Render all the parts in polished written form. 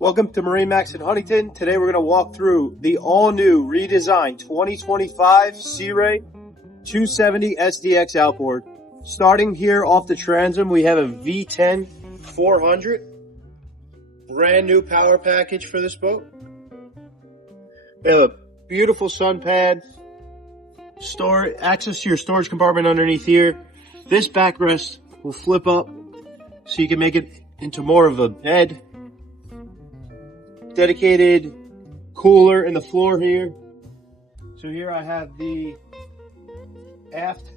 Welcome to MarineMax Huntington. Today we're going to walk through the all-new redesigned 2025 Sea Ray 270 SDX outboard. Starting here off the transom, we have a V10 400. Brand new power package for this boat. We have a beautiful sun pad. Access to your storage compartment underneath here. This backrest will flip up so you can make it into more of a bed. Dedicated cooler in the floor here. So here I have the aft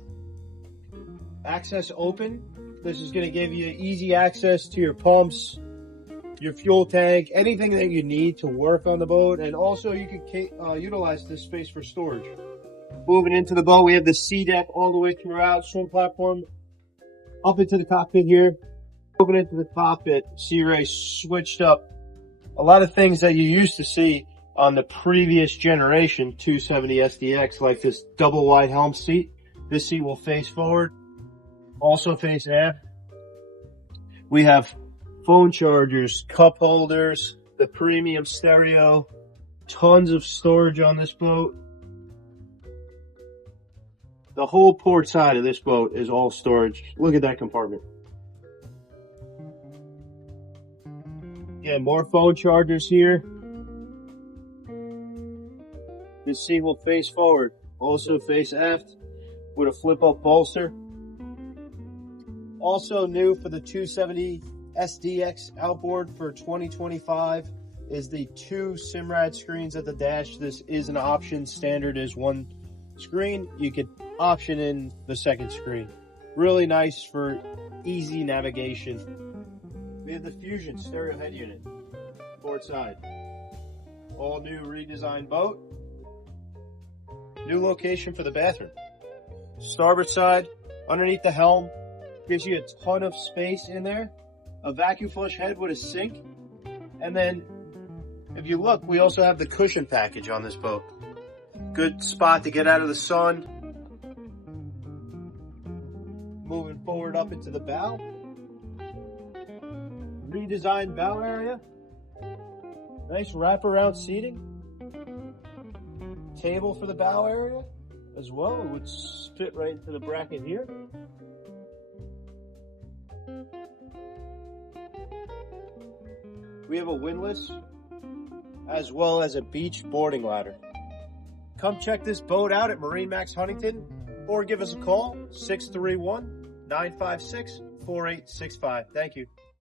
access open. This is going to give you easy access to your pumps, your fuel tank, anything that you need to work on the boat. And also you can utilize this space for storage. Moving into the boat, we have the sea deck all the way throughout, swim platform up into the cockpit here. Moving into the cockpit, Sea Ray switched up a lot of things that you used to see on the previous generation 270 SDX, like this double wide helm seat. This seat will face forward, also face aft. We have phone chargers, cup holders, the premium stereo, tons of storage on this boat. The whole port side of this boat is all storage. Look at that compartment. Yeah, more phone chargers here. This seat will face forward, also face aft with a flip-up bolster. Also new for the 270 SDX outboard for 2025 is the 2 Simrad screens at the dash. This is an option. Standard is 1 screen. You could option in the 2nd screen. Really nice for easy navigation. We have the Fusion stereo head unit, port side. All new redesigned boat. New location for the bathroom. Starboard side, underneath the helm, gives you a ton of space in there. A vacuum flush head with a sink. And then, if you look, we also have the cushion package on this boat. Good spot to get out of the sun. Moving forward up into the bow. Redesigned bow area. Nice wraparound seating. Table for the bow area as well. It would fit right into the bracket here. We have a windlass as well as a beach boarding ladder. Come check this boat out at MarineMax Huntington or give us a call, 631-956-4865. Thank you.